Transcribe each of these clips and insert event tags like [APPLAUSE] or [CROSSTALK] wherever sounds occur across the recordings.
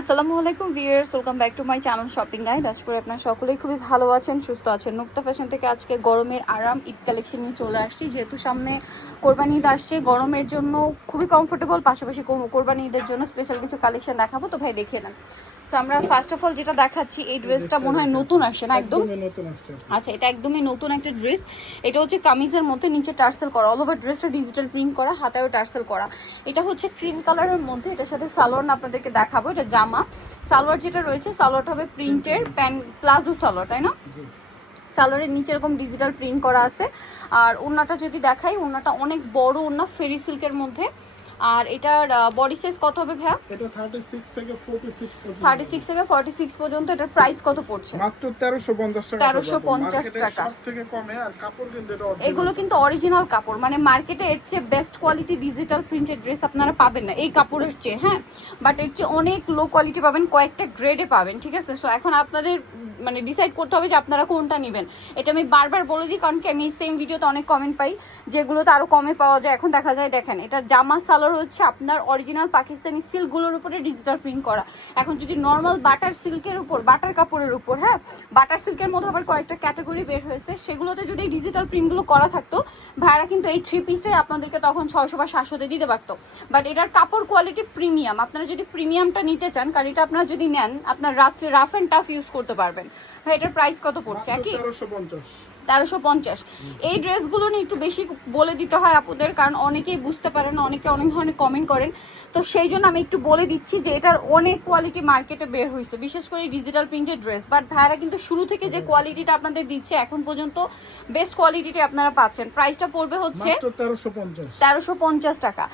আসসালামু আলাইকুম viewers welcome back to my channel shopping guide আশা করি আপনারা সকলেই খুবই ভালো আছেন, সুস্থ আছেন। মুক্তা ফ্যাশন থেকে আজকে গরমের আরাম ঈদ কালেকশন নিয়ে চলে আসছি। যেহেতু সামনে কোরবানি ঈদ আসছে, গরমের জন্য খুবই কমফোর্টেবল পাশাপাশি কোরবানি ঈদের জন্য স্পেশাল কিছু কালেকশন দেখাবো। তো ভাই, দেখে নেন। আমরা ফার্স্ট অফ অল যেটা দেখাচ্ছি এই ড্রেসটা মনে হয় নতুন আসছে না একদম? আচ্ছা এটা একদমই নতুন একটা ড্রেস এটা হচ্ছে কামিজের মধ্যে নিচে টার্সেল করা। অল ওভার ড্রেসটা ডিজিটাল প্রিন্ট করা হাতেও টার্সেল করা। এটা হচ্ছে ক্রিম কালারের মধ্যে এটার সাথে সালোয়ার না আপনাদেরকে দেখাবো এটা জামা। সালোয়ার যেটা রয়েছে সালোয়ারটা হবে প্রিন্টের প্যান প্লাজো সালোয়ার তাই না? সালোয়ারের নিচে এরকম ডিজিটাল প্রিন্ট করা আছে। আর ওড়নাটা যদি দেখাই ওড়নাটা অনেক বড় ওড়না ফেরি সিল্কের মধ্যে। আর এটার বডি সাইজ কত হবে ভাইয়া? এটা 36 থেকে 46 পর্যন্ত। থার্টি সিক্স থেকে ফর্টি সিক্স পর্যন্ত এটার প্রাইস কত পড়ছে? মাত্র 1350 টাকা 1350 টাকা। সব থেকে কমে আর কাপড় কিন্তু এটা। এগুলো কিন্তু অরিজিনাল কাপড়। মানে মার্কেটে এর চেয়ে best quality digital printed dress আপনারা পাবেন না। এই কাপড়ের চেয়ে হ্যাঁ? বাট এর চেয়ে অনেক লো কোয়ালিটি পাবেন কয়েকটা গ্রেডে পাবেন ঠিক আছে? সো এখন আপনাদের মানে ডিসাইড করতে হবে যে আপনারা কোনটা নেবেন। এটা আমি বারবার বলে দিই, কারণ কি আমি সেম ভিডিওতে অনেক কমেন্ট পাই, যেগুলোতে আরও কমে পাওয়া যায়। এখন দেখা যায়, দেখেন, এটা জামা সালোয়ার হচ্ছে আপনার অরিজিনাল পাকিস্তানি সিল্কগুলোর উপরে ডিজিটাল প্রিন্ট করা। এখন যদি নর্মাল বাটার সিল্কের উপর বাটার কাপড়ের উপর হ্যাঁ বাটার সিল্কের মধ্যে আবার কয়েকটা ক্যাটাগরি বের হয়েছে, সেগুলোতে যদি ডিজিটাল প্রিন্টগুলো করা থাকতো, ভাইরা কিন্তু এই থ্রি পিসটাই আপনাদেরকে তখন ছয়শো বা সাতশোতে দিতে পারতো। বাট এটার কাপড় কোয়ালিটি প্রিমিয়াম আপনারা যদি প্রিমিয়ামটা নিতে চান, কারণ এটা আপনারা যদি নেন, আপনার rough rough and tough use করতে পারবেন। ভাই এটার প্রাইস কত পড়ছে? একই? 1350 তেরোশো পঞ্চাশ। এই ড্রেসগুলো নিয়ে একটু বেশি বলে দিতে হয় আপুদের কারণ অনেকেই বুঝতে পারেন না অনেকে অনেক ধরনের কমেন্ট করেন। তো সেই জন্য আমি একটু বলে দিচ্ছি যে এটার অনেক কোয়ালিটি মার্কেটে বের হয়েছে বিশেষ করে ডিজিটাল প্রিন্টেড ড্রেস বাট ভাইরা কিন্তু শুরু থেকে যে কোয়ালিটিটা আপনাদের দিচ্ছে এখন পর্যন্ত বেস্ট কোয়ালিটিটি আপনারা পাচ্ছেন। প্রাইসটা পড়বে হচ্ছে মাত্র 1350 তেরোশো পঞ্চাশ টাকা।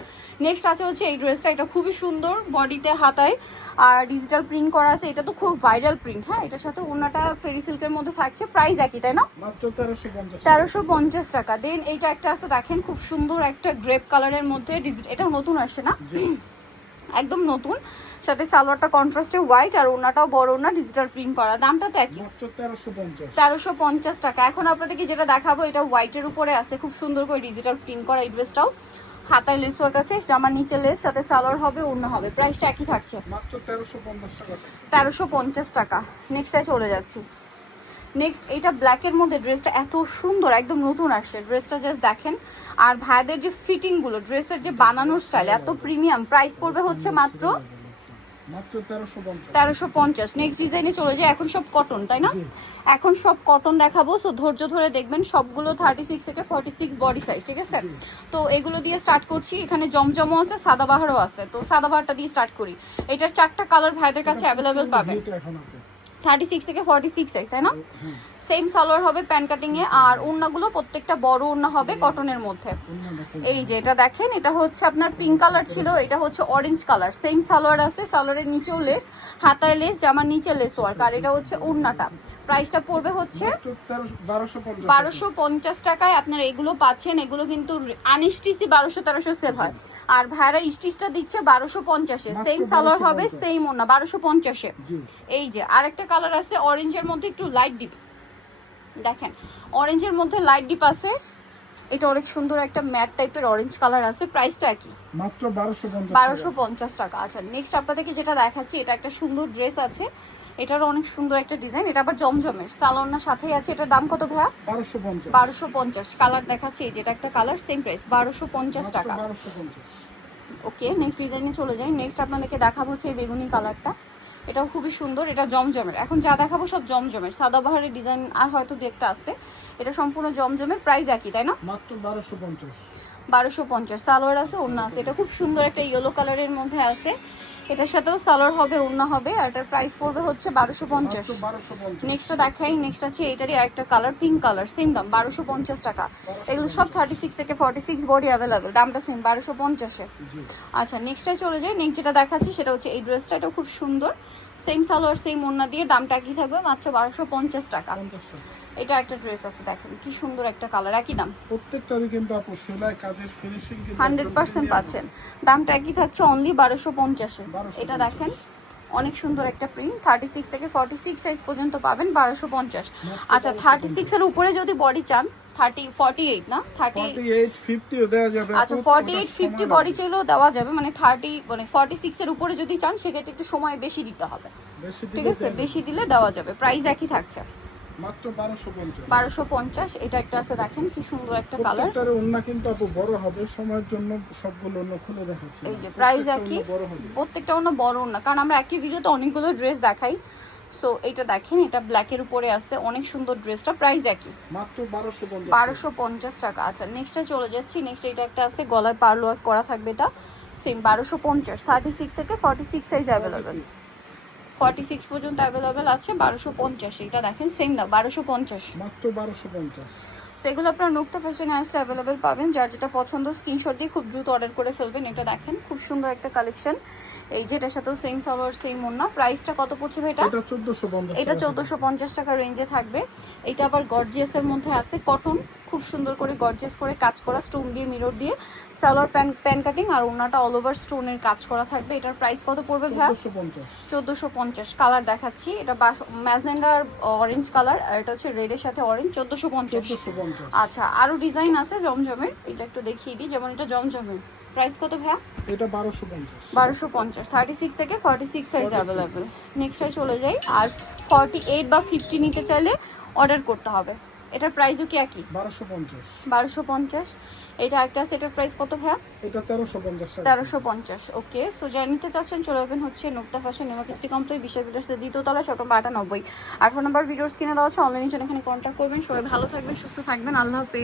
নেক্সট আছে হচ্ছে এই ড্রেসটা এটা খুবই সুন্দর বডিতে হাতায়। আর ডিজিটাল প্রিন্ট করা আছে এটা তো খুব ভাইরাল প্রিন্ট হ্যাঁ? এটার সাথে ওনাটা ফেরি সিল্কের মধ্যে থাকছে প্রাইস একই তাই না? মাত্র 1350 তেরোশো পঞ্চাশ টাকা। দেন এইটা একটা আছে দেখেন খুব সুন্দর একটা গ্রেপ কালারের মধ্যে ডিজিট এটা নতুন আসছে না? [CLEARS THROAT] একদম নতুন। সাথে সালোয়ারটা কন্ট্রাস্টে হোয়াইট আর ওনাটাও বড় ওনা ডিজিটাল প্রিন্ট করা। দামটা তো একই। মাত্র 1350 তেরোশো পঞ্চাশ টাকা। এখন আপনাদেরকে যেটা দেখাবো এটা হোয়াইটের উপরে আছে। খুব সুন্দর করে ডিজিটাল প্রিন্ট করা এই ড্রেসটাও হাতায় লেস ওয়ার্ক আছে জামার নিচে লেস সাথে সালোয়ার হবে অন্য হবে। প্রাইসটা একই থাকছে। মাত্র 1350 টাকা। তেরোশো পঞ্চাশ টাকা। নেক্সটে চলে যাচ্ছি। নেক্সট এটা ব্ল্যাকের মধ্যে ড্রেসটা এত সুন্দর একদম নতুন আসছে। ড্রেসটা জাস্ট দেখেন। আর ভাইদের যে ফিটিংগুলো ড্রেসের যে বানানোর স্টাইল এত প্রিমিয়াম প্রাইস পড়বে হচ্ছে মাত্র মাত্র 1350 তেরোশো পঞ্চাশ। নেক্সট ডিজাইনে চলে যায় এখন সব কটন তাই না? এখন সব কটন দেখাবো। সো ধৈর্য ধরে দেখবেন সবগুলো থার্টি সিক্স থেকে ফর্টি সিক্স বডি সাইজ ঠিক আছে? তো এগুলো দিয়ে স্টার্ট করছি। এখানে জমজমও আছে সাদাবাহারও আছে। তো সাদাবাহারটা দিয়ে স্টার্ট করি। এটার চারটা কালার ভাইদের কাছে অ্যাভেলেবেল পাবেন। থার্টি সিক্স থেকে ফর্টি সিক্স সাইজ তাই না? সেম সালোয়ার হবে প্যান কাটিং এ আর ওড়নাগুলো প্রত্যেকটা বড় ওড়না হবে কটনের মধ্যে। এই যে এটা দেখেন এটা হচ্ছে আপনার পিঙ্ক কালার ছিল এটা হচ্ছে অরেঞ্জ কালার সেম সালোয়ার আছে সালোয়ারের নিচেও লেস হাতায় লেস জামার নিচে লেস ওয়ার্ক আর এটা হচ্ছে ওড়নাটা প্রাইসটা পড়বে হচ্ছে মাত্র 13 1250 বারোশো পঞ্চাশ টাকায় আপনারা এগুলো পাচ্ছেন এগুলো কিন্তু আনস্টিচই বারোশো তেরোশো সেল হয়। আর ভাইরা স্টিচটা দিচ্ছে বারোশো পঞ্চাশে সেম সালোয়ার হবে সেম ওনা বারোশো পঞ্চাশে। এই যে আরেকটা কালার আছে অরেঞ্জের মধ্যে একটু লাইট ডিপ দেখেন অরেঞ্জের মধ্যে লাইট ডিপ আছে। এটা অনেক সুন্দর একটা ম্যাট টাইপের অরেঞ্জ কালার আছে প্রাইস তো একই। মাত্র 1250 বারোশো পঞ্চাশ টাকা। আচ্ছা নেক্সট আপনাদেরকে যেটা দেখাচ্ছি এটা একটা সুন্দর ড্রেস আছে। এটারও অনেক সুন্দর একটা ডিজাইন এটা আবার জমজমের সালোনার সাথেই আছে। এটার দাম কত ভাইয়া? 1250 বারোশো পঞ্চাশ। কালার দেখাচ্ছি এই যেটা একটা কালার সেম প্রাইস বারোশো পঞ্চাশ মাত্র টাকা। 1250 ওকে নেক্সট ডিজাইনে চলে যাই। নেক্সট আপনাদেরকে দেখাবো হচ্ছে এই বেগুনি কালারটা এটাও খুবই সুন্দর, এটা জমজমের। এখন যা দেখাবো সব জমজমের। সাদাবাহারের ডিজাইন আর হয়তো দু একটা আছে। এটা সম্পূর্ণ জমজমের প্রাইস একই, তাই না? মাত্র 1250 বারোশো পঞ্চাশ। সালোয়ার আছে ওড়না আছে। এটা খুব সুন্দর একটা ইয়েলো কালারের মধ্যে আছে। এটার সাথেও সালোয়ার হবে ওড়না হবে আর এটার প্রাইস পড়বে হচ্ছে বারোশো পঞ্চাশ। মাত্র 1250 নেক্সটটা দেখাই নেক্সট আছে এটারই একটা কালার পিঙ্ক কালার সেম দাম বারোশো পঞ্চাশ টাকা। এগুলো সব থার্টি সিক্স থেকে ফর্টি সিক্স বডি অ্যাভেলেবেল দামটা সেম বারোশো পঞ্চাশে। আচ্ছা নেক্সটে চলে যাই নেক্সট যেটা দেখাচ্ছি সেটা হচ্ছে এই ড্রেসটা এটা খুব সুন্দর। সেম সালোয়ার সেম ওড়না দিয়ে দামটা একই থাকবে মাত্র বারোশো পঞ্চাশ টাকা। 50 এটা একটা ড্রেস আছে দেখেন কি সুন্দর একটা কালার একই দাম। প্রত্যেকটারই কিন্তু আপু সেলাই কাজের ফিনিশিং কিন্তু হান্ড্রেড পার্সেন্ট পাচ্ছেন। দামটা একই থাকছে অনলি বারোশো পঞ্চাশে। এটা দেখেন অনেক সুন্দর একটা প্রিন্ট থার্টি সিক্স থেকে ফর্টি সিক্স সাইজ পর্যন্ত পাবেন বারোশো পঞ্চাশ। আচ্ছা থার্টি সিক্সের উপরে যদি বডি চান থার্টি ফর্টি এইট না? থার্টি আচ্ছা ফর্টি এইট ফিফটি বডি। চাইলেও দেওয়া যাবে মানে থার্টি মানে ফর্টি সিক্সের উপরে যদি চান সেক্ষেত্রে একটু সময় বেশি দিতে হবে। ঠিক আছে? বেশি দিলে দেওয়া যাবে। প্রাইস একই থাকছে। মাত্র বারোশো পঞ্চাশ। বারোশো পঞ্চাশ এটা একটা আছে দেখেন কি সুন্দর একটা কালার প্রত্যেকটার ওন্না কিন্তু আপু বড় হবে সময়ের জন্য সবগুলো অন্য খুলে দেখাচ্ছি। এই যে প্রাইস একই। প্রত্যেকটা অন্য বড় না কারণ আমরা একই ভিডিওতে অনেকগুলো ড্রেস দেখাই। সো এটা দেখেন এটা ব্ল্যাকের উপরে আছে। অনেক সুন্দর ড্রেসটা প্রাইস একই। মাত্র বারোশো পঞ্চাশ টাকা। আচ্ছা নেক্সটটা চলে যাচ্ছি। নেক্সট এটা একটা আছে গলায় পার্ল ওয়ার্ক করা থাকবে এটা। সেম বারোশো পঞ্চাশ। থার্টি সিক্স থেকে forty six size available forty six পর্যন্ত অ্যাভেলেবেল আছে বারোশো পঞ্চাশ। এটা দেখেন সেম না বারোশো পঞ্চাশ। মাত্র বারোশো পঞ্চাশ। সেগুলো আপনার নুক্তা ফ্যাশনে আসলে অ্যাভেলেবেল পাবেন। যার যেটা পছন্দ স্ক্রিনশট দিয়ে খুব দ্রুত অর্ডার করে ফেলবেন। এটা দেখেন খুব সুন্দর একটা কালেকশন এই যে এটার সাথেও সেম সালোয়ার সেম ওন্না প্রাইসটা কত পড়ছে ভাই এটা? এটা চোদ্দশো পঞ্চাশ এটা চৌদ্দশো পঞ্চাশ টাকা রেঞ্জে থাকবে। এটা আবার গর্জিয়াসের মধ্যে আছে কটন খুব সুন্দর করে গর্জিয়াস করে কাজ করা স্টোন দিয়ে মিরর দিয়ে সালোয়ার প্যান প্যান কাটিং আর ওনাটা অল ওভার স্টোনের কাজ করা থাকবে। এটার প্রাইস কত পড়বে ভাইয়া? চোদ্দশো পঞ্চাশ। কালার দেখাচ্ছি। এটা ম্যাজেন্ডার অরেঞ্জ কালার আর এটা হচ্ছে রেডের সাথে অরেঞ্জ চোদ্দোশো পঞ্চাশ। আচ্ছা আরও ডিজাইন আছে জমজমের। এটা একটু দেখিয়ে দিই। যেমন এটা জমজমের। প্রাইস কত ভাইয়া? এটা বারোশো পঞ্চাশ। বারোশো পঞ্চাশ। থার্টি সিক্স থেকে ফর্টি সিক্স সাইজ 46 নেক্সট নেক্সটে চলে যাই। আর ফর্টি এইট বা ফিফটি নিতে চাইলে অর্ডার করতে হবে। এটার প্রাইসও কি একই? বারোশো পঞ্চাশ। বারোশো পঞ্চাশ। এটা একটা এটার প্রাইস কত ভাইয়া? এটা তেরোশো পঞ্চাশ টাকা তেরোশো পঞ্চাশ ওকে সো যারা নিতে চাচ্ছেন চলে যাবেন হচ্ছে নোক্তা ফ্যাশন নেমাকিস্টি কমপ্লিট বিশেষ বিদেশের দ্বিতীয় তলা শপ নম্বর আটানব্বই। আর ফোন নাম্বার ভিডিওস কিনে দেওয়া আছে অনলাইনে জন্য এখানে কন্ট্যাক্ট করবেন। সবাই ভালো থাকবেন সুস্থ থাকবেন আল্লাহ হাফেজ।